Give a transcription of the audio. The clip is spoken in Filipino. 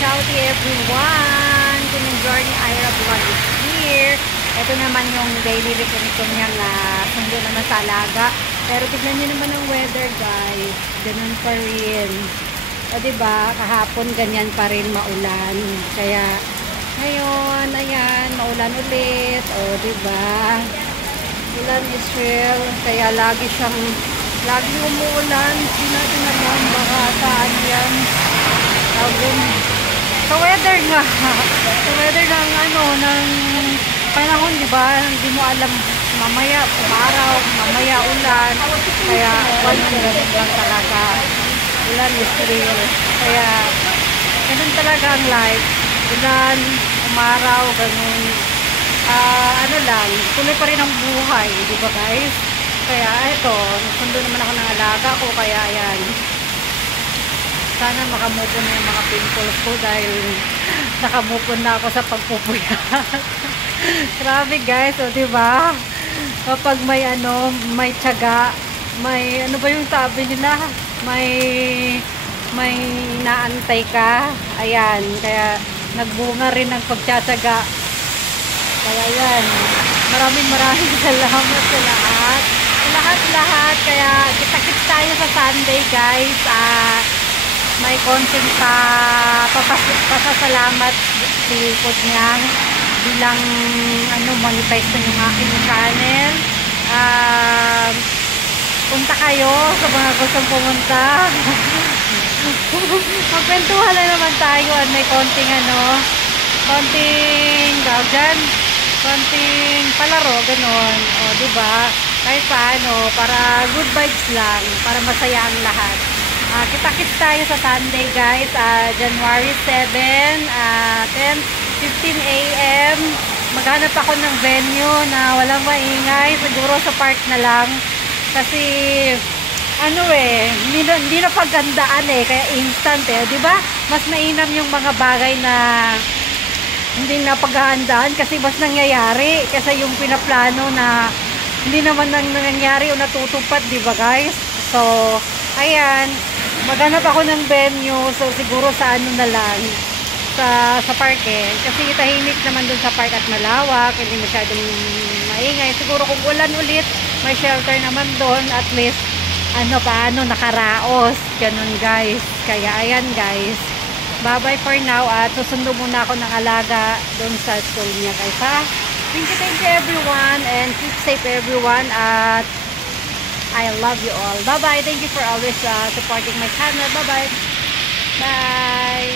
Shouty everyone! Good morning, Ira Vlog is here. Ito naman yung daily routine ko niya na sundo naman sa alaga. Pero tignan nyo naman ang weather guys. Ganun pa rin. O diba, kahapon ganyan pa rin maulan. Kaya ngayon, ayan, maulan ulit. O diba, ulan Israel. Kaya lagi umuulan. Hindi natin alam baka saan yan. Sa weather nga. Sa weather ng ng panahon, di ba? Hindi mo alam mamaya umaraw, mamaya ulan. Kaya ganun lang talaga. Ulan is real. Kaya ganun talaga ang life. Ulan, umaraw, ganun. Lang, tuloy pa rin ang buhay, di ba guys? Kaya ito, nagsundo naman ako ng alaga ko, kaya ayan. Sana makamupon na yung mga pimples ko dahil nakamupon na ako sa pagpupuyat. Grabe guys, o diba? Kapag may may tiyaga, may ba yung sabi nila? May inaantay ka. Ayan, kaya nagbunga rin ng pagtsatsaga. Kaya yan, maraming salamat sa lahat. Lahat. Kaya kita-kits tayo sa Sunday guys. May konting pasasalamat si Pod niyang bilang monetize na yung aking channel. Punta kayo sa mga gustong pumunta. Magkwentuhan na naman tayo at may konting konting palaro, ganon. O diba, kahit paano, para good vibes lang, para masaya ang lahat. Kita-kits tayo sa Sunday guys, January 7, 10:15 AM. Maghanap ako ng venue na walang maingay, siguro sa park na lang. Kasi hindi na pagandaan kaya instant di ba? Mas mainam yung mga bagay na hindi na paghahandaan kasi mas nangyayari kasi yung pinaplano na hindi naman nangyayari o natutupad, di ba guys? So, ayan, maghanap ako ng venue, so siguro sa na lang, sa park kasi tahimik naman dun sa park at malawak, hindi masyadong maingay. Siguro kung ulan ulit, may shelter naman dun, at least paano nakaraos, ganun guys. Kaya ayan guys, bye bye for now at susundo muna ako ng alaga dun sa school niya guys ha. Thank you everyone and keep safe everyone at I love you all. Bye bye. Thank you for always supporting my channel. Bye bye. Bye.